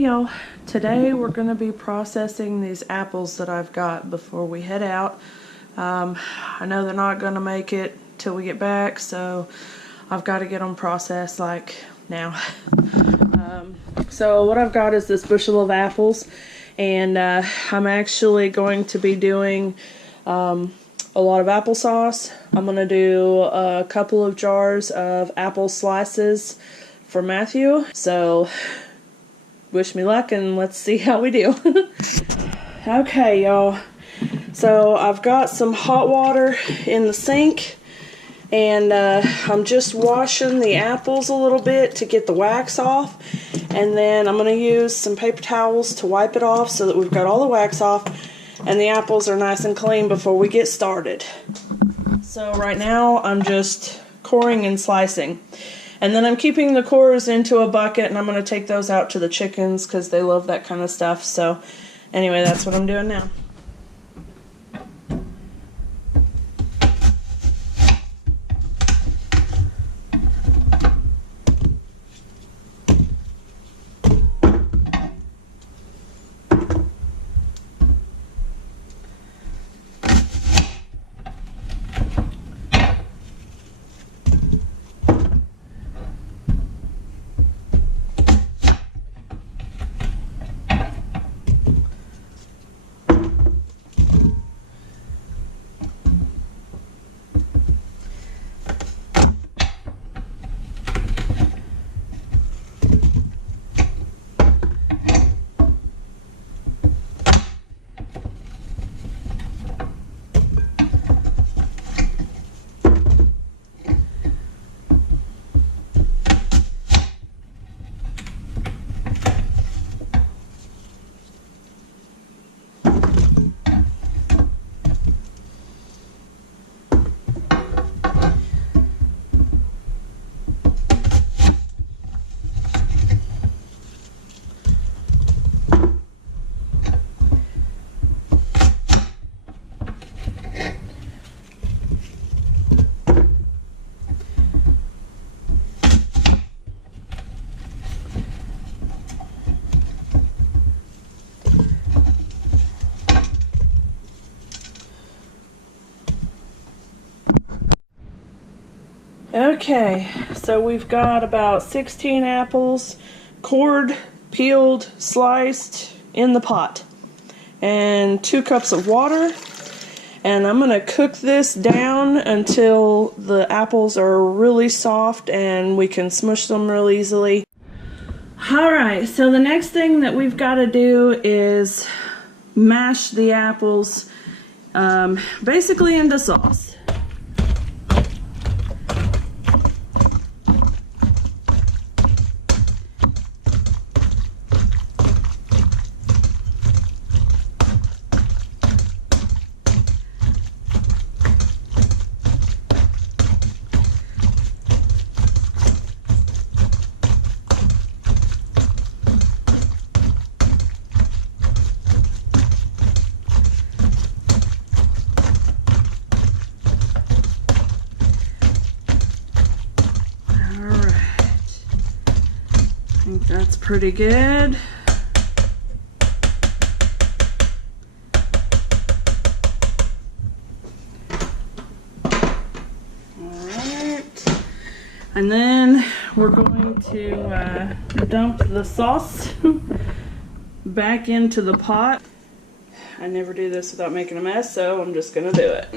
Hey y'all, today we're going to be processing these apples that I've got before we head out. I know they're not going to make it till we get back, so I've got to get them processed like now. So what I've got is this bushel of apples, and I'm actually going to be doing a lot of applesauce. I'm going to do a couple of jars of apple slices for Matthew, so wish me luck and let's see how we do. Okay, y'all. So I've got some hot water in the sink, and I'm just washing the apples a little bit to get the wax off, and then I'm going to use some paper towels to wipe it off so that we've got all the wax off and the apples are nice and clean before we get started. So right now I'm just coring and slicing. And then I'm keeping the cores into a bucket, and I'm going to take those out to the chickens because they love that kind of stuff. So anyway, that's what I'm doing now. Okay, so we've got about 16 apples, cored, peeled, sliced in the pot, and 2 cups of water. And I'm going to cook this down until the apples are really soft and we can smush them real easily. Alright, so the next thing that we've got to do is mash the apples basically into sauce. That's pretty good. Alright. And then we're going to dump the sauce back into the pot. I never do this without making a mess, so I'm just going to do it.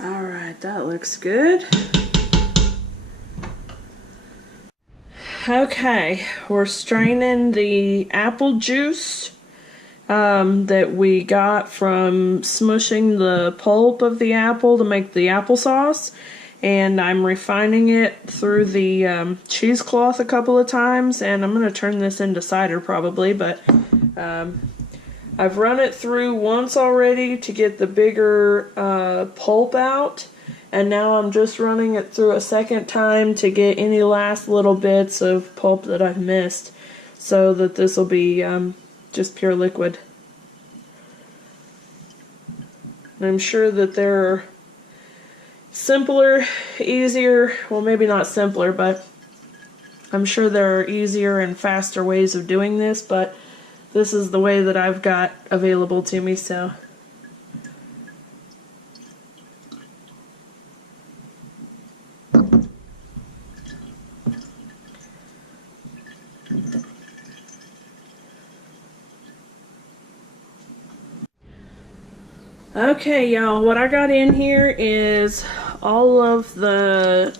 Alright, that looks good. Okay, we're straining the apple juice that we got from smushing the pulp of the apple to make the applesauce. and I'm refining it through the cheesecloth a couple of times, and I'm going to turn this into cider probably, but I've run it through once already to get the bigger pulp out, and now I'm just running it through a second time to get any last little bits of pulp that I've missed, so that this will be just pure liquid. I'm sure that there are simpler, easier, well maybe not simpler, but I'm sure there are easier and faster ways of doing this, but this is the way that I've got available to me, so. Okay, y'all, what I got in here is all of the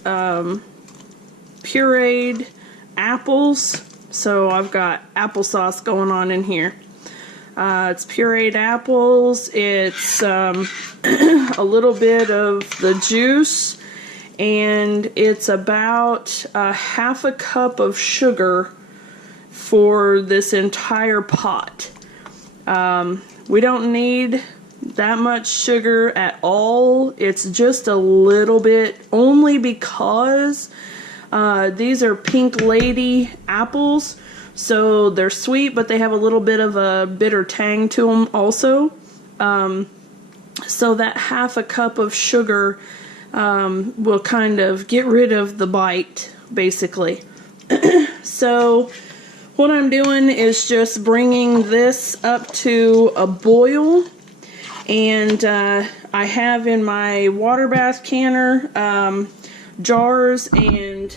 pureed apples. So I've got applesauce going on in here. It's pureed apples, it's a little bit of the juice, and it's about half a cup of sugar for this entire pot. We don't need that much sugar at all. It's just a little bit, only because these are Pink Lady apples, so they're sweet, but they have a little bit of a bitter tang to them also. So that half a cup of sugar will kind of get rid of the bite, basically. So what I'm doing is just bringing this up to a boil. And I have in my water bath canner jars, and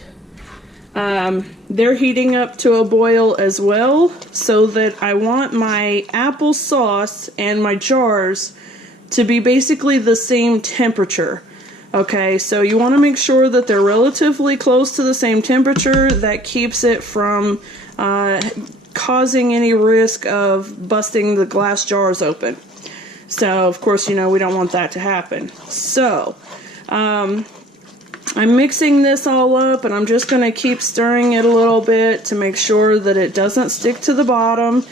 they're heating up to a boil as well, so that I want my applesauce and my jars to be basically the same temperature. Okay, so you want to make sure that they're relatively close to the same temperature. That keeps it from causing any risk of busting the glass jars open. So, of course, you know, we don't want that to happen. So, I'm mixing this all up, and I'm just going to keep stirring it a little bit to make sure that it doesn't stick to the bottom,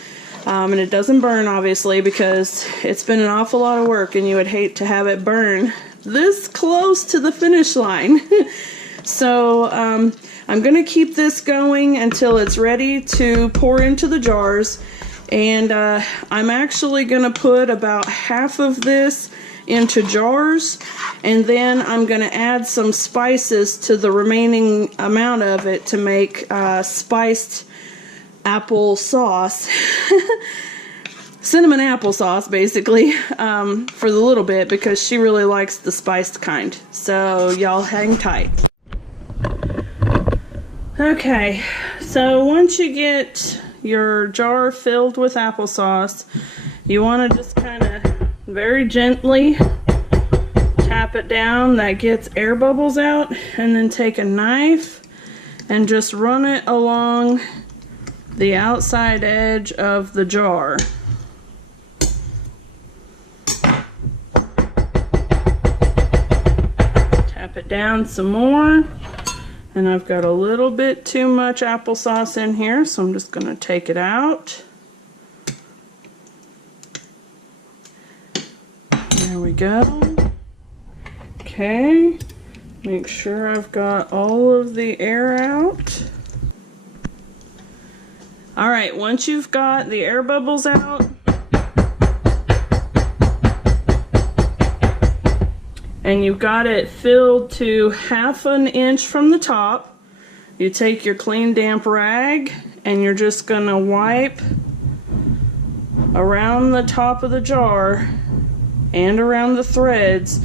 and it doesn't burn, obviously, because it's been an awful lot of work, and you would hate to have it burn this close to the finish line. So, I'm going to keep this going until it's ready to pour into the jars. And I'm actually going to put about half of this into jars, and then I'm going to add some spices to the remaining amount of it to make spiced apple sauce. Cinnamon applesauce, basically, for the little bit, because she really likes the spiced kind. So y'all hang tight. Okay, so once you get your jar filled with applesauce, you want to just kind of very gently tap it down. That gets air bubbles out, and then take a knife and just run it along the outside edge of the jar. Tap it down some more. And I've got a little bit too much applesauce in here, so I'm just going to take it out. There we go. Okay, make sure I've got all of the air out. Alright, once you've got the air bubbles out, and you've got it filled to 1/2 inch from the top, you take your clean damp rag and you're just going to wipe around the top of the jar and around the threads.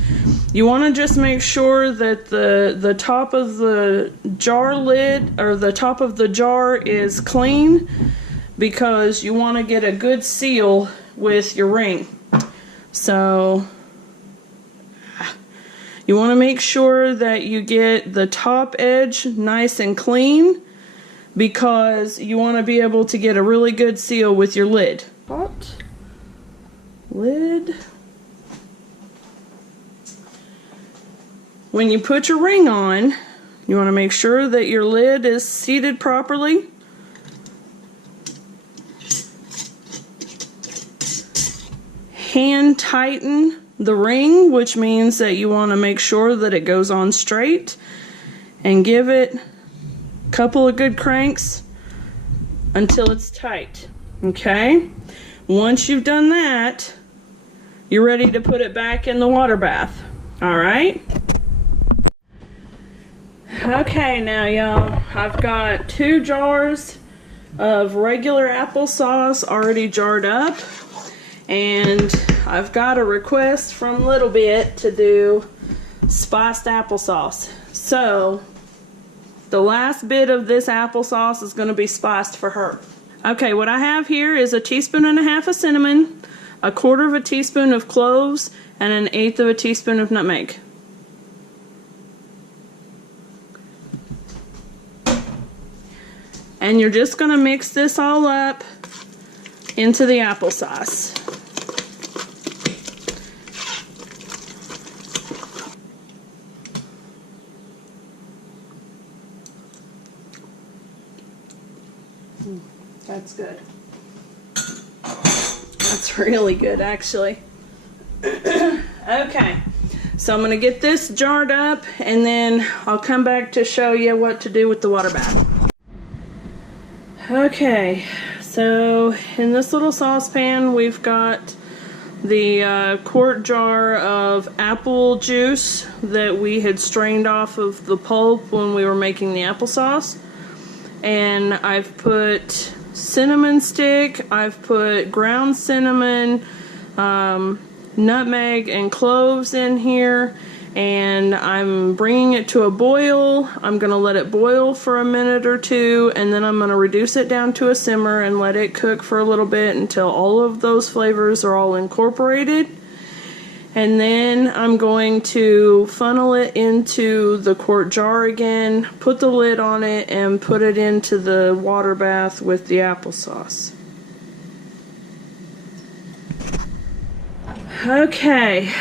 You want to just make sure that the top of the jar lid, or the top of the jar, is clean, because you want to get a good seal with your ring. So you want to make sure that you get the top edge nice and clean, because you want to be able to get a really good seal with your lid. Pot, lid. when you put your ring on, you want to make sure that your lid is seated properly. Hand tighten the ring, which means that you want to make sure that it goes on straight, and give it a couple of good cranks until it's tight. Okay? Once you've done that, you're ready to put it back in the water bath. Alright? Okay, now y'all, I've got 2 jars of regular applesauce already jarred up, and I've got a request from Little Bit to do spiced applesauce. So the last bit of this applesauce is going to be spiced for her. Okay, what I have here is 1.5 teaspoons of cinnamon, 1/4 teaspoon of cloves, and 1/8 teaspoon of nutmeg. And you're just going to mix this all up into the applesauce. That's good. That's really good, actually. Okay, so I'm going to get this jarred up, and then I'll come back to show you what to do with the water bath. Okay, so in this little saucepan we've got the quart jar of apple juice that we had strained off of the pulp when we were making the applesauce. And I've put cinnamon stick, I've put ground cinnamon, nutmeg and cloves in here, and I'm bringing it to a boil. I'm going to let it boil for a minute or 2, and then I'm going to reduce it down to a simmer and let it cook for a little bit until all of those flavors are all incorporated. And then I'm going to funnel it into the quart jar again, put the lid on it, and put it into the water bath with the applesauce. Okay,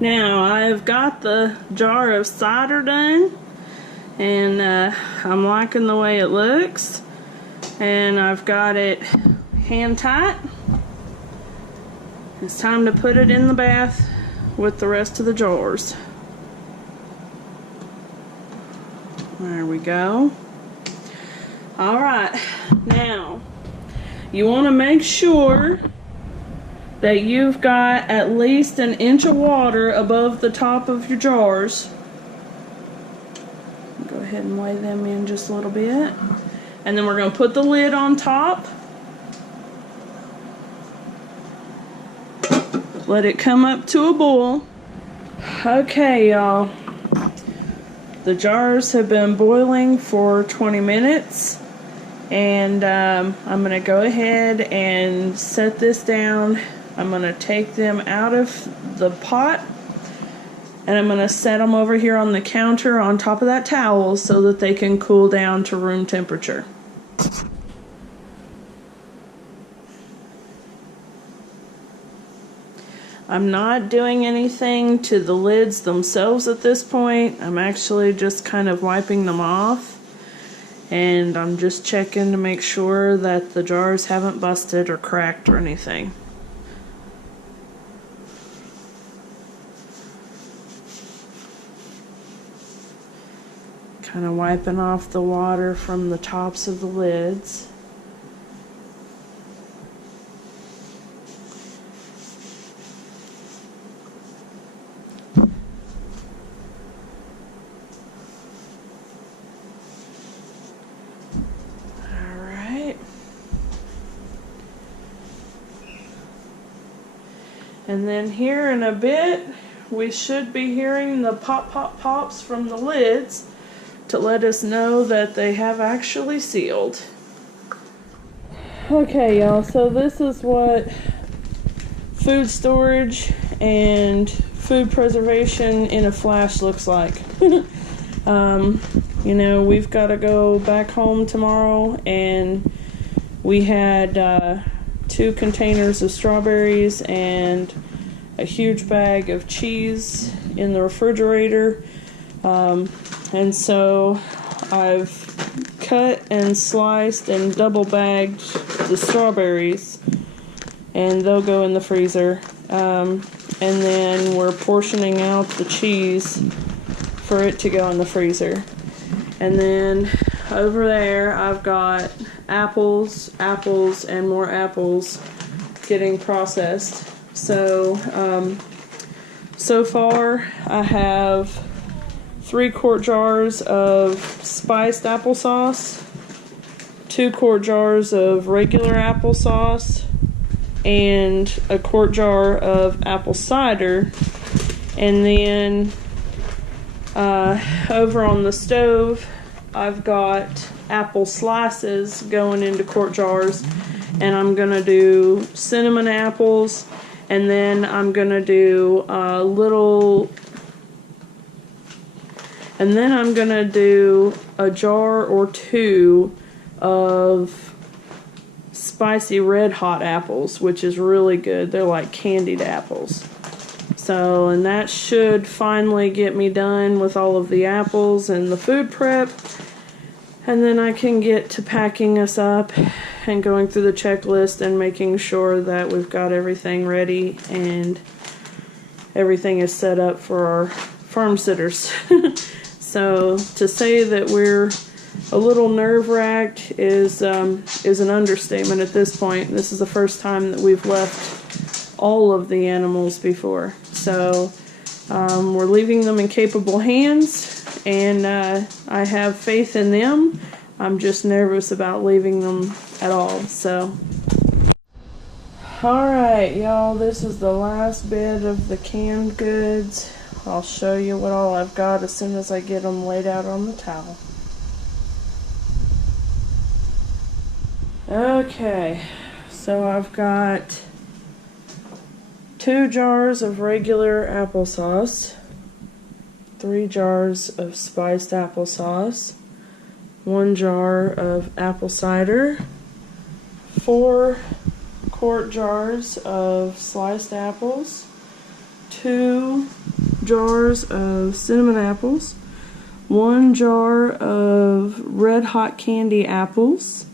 now I've got the jar of cider done, and I'm liking the way it looks, and I've got it hand tight. It's time to put it in the bath with the rest of the jars. There we go. Alright, now you want to make sure that you've got at least 1 inch of water above the top of your jars. Go ahead and lay them in just a little bit. And then we're going to put the lid on top. Let it come up to a boil. Okay, y'all. The jars have been boiling for 20 minutes. And I'm going to go ahead and set this down. I'm going to take them out of the pot. And I'm going to set them over here on the counter on top of that towel so that they can cool down to room temperature. I'm not doing anything to the lids themselves at this point. I'm actually just kind of wiping them off, and I'm just checking to make sure that the jars haven't busted or cracked or anything. Kind of wiping off the water from the tops of the lids. And then here in a bit, we should be hearing the pop, pop, pops from the lids to let us know that they have actually sealed. Okay, y'all, so this is what food storage and food preservation in a flash looks like. You know, we've got to go back home tomorrow, and we had 2 containers of strawberries and a huge bag of cheese in the refrigerator. And so I've cut and sliced and double bagged the strawberries, and they'll go in the freezer. And then we're portioning out the cheese for it to go in the freezer. And then over there I've got apples, and more apples getting processed. So, so far I have 3-quart jars of spiced applesauce, 2-quart jars of regular applesauce, and a quart jar of apple cider. And then over on the stove I've got apple slices going into quart jars, and I'm gonna do cinnamon apples, and then I'm gonna do a jar or 2 of spicy red hot apples, which is really good. They're like candied apples. So, and that should finally get me done with all of the apples and the food prep. And then I can get to packing us up and going through the checklist and making sure that we've got everything ready and everything is set up for our farm sitters. So to say that we're a little nerve-wracked is an understatement at this point. This is the first time that we've left all of the animals before. So we're leaving them in capable hands, and I have faith in them. I'm just nervous about leaving them at all. So, alright y'all, this is the last bit of the canned goods. I'll show you what all I've got as soon as I get them laid out on the towel. Okay, so I've got 2 jars of regular applesauce, 3 jars of spiced applesauce, 1 jar of apple cider, 4 quart jars of sliced apples, 2 jars of cinnamon apples, 1 jar of red hot candy apples,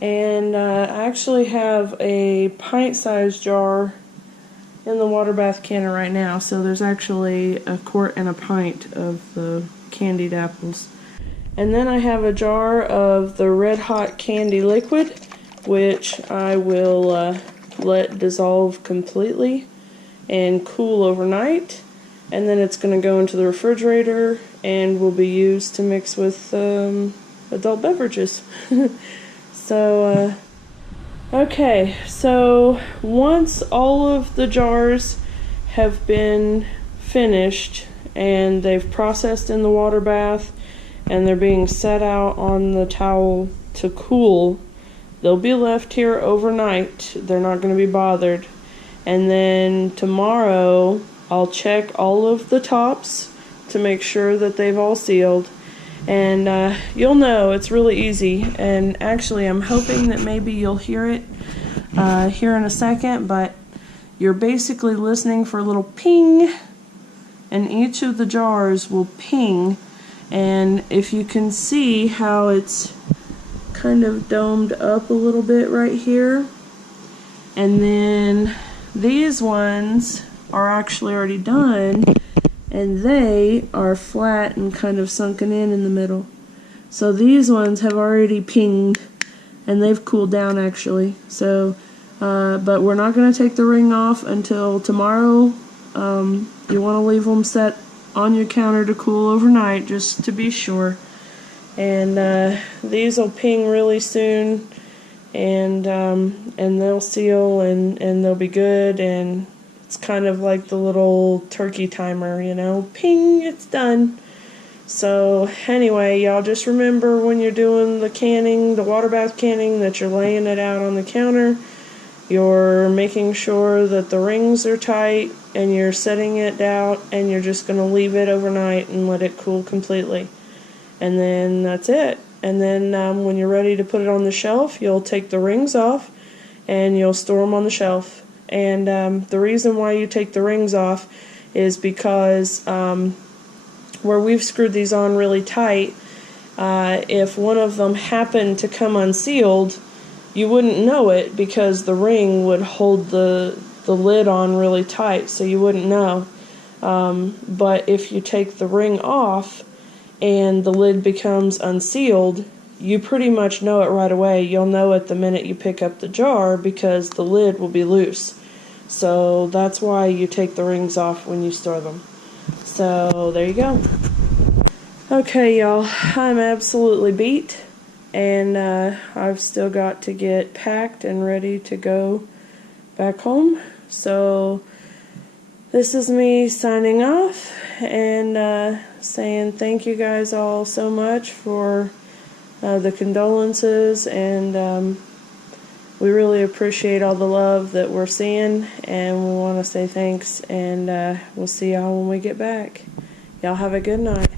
and I actually have a pint-sized jar in the water bath canner right now, so there's actually a quart and a pint of the candied apples. And then I have a jar of the red hot candy liquid, which I will let dissolve completely and cool overnight, and then it's going to go into the refrigerator and will be used to mix with adult beverages. So okay, so once all of the jars have been finished and they've processed in the water bath and they're being set out on the towel to cool, they'll be left here overnight. They're not going to be bothered. And then tomorrow I'll check all of the tops to make sure that they've all sealed. And you'll know, it's really easy. And actually I'm hoping that maybe you'll hear it here in a second, but you're basically listening for a little ping, and each of the jars will ping. And if you can see how it's kind of domed up a little bit right here, and then these ones are actually already done, and they are flat and kind of sunken in the middle. So these ones have already pinged, and they've cooled down actually. So, but we're not going to take the ring off until tomorrow. You want to leave them set on your counter to cool overnight, just to be sure. And these will ping really soon, and they'll seal, and they'll be good. And it's kind of like the little turkey timer, you know, ping, it's done. So anyway, y'all just remember when you're doing the canning, the water bath canning, that you're laying it out on the counter. You're making sure that the rings are tight, and you're setting it out, and you're just going to leave it overnight and let it cool completely. And then that's it. And then when you're ready to put it on the shelf, you'll take the rings off and you'll store them on the shelf. And the reason why you take the rings off is because where we've screwed these on really tight, if one of them happened to come unsealed, you wouldn't know it because the ring would hold the lid on really tight, so you wouldn't know. But if you take the ring off and the lid becomes unsealed, you pretty much know it right away. You'll know it the minute you pick up the jar because the lid will be loose. So that's why you take the rings off when you store them. So there you go. Okay, y'all, I'm absolutely beat, and I've still got to get packed and ready to go back home. So this is me signing off and saying thank you guys all so much for the condolences, and we really appreciate all the love that we're seeing, and we want to say thanks, and we'll see y'all when we get back. Y'all have a good night.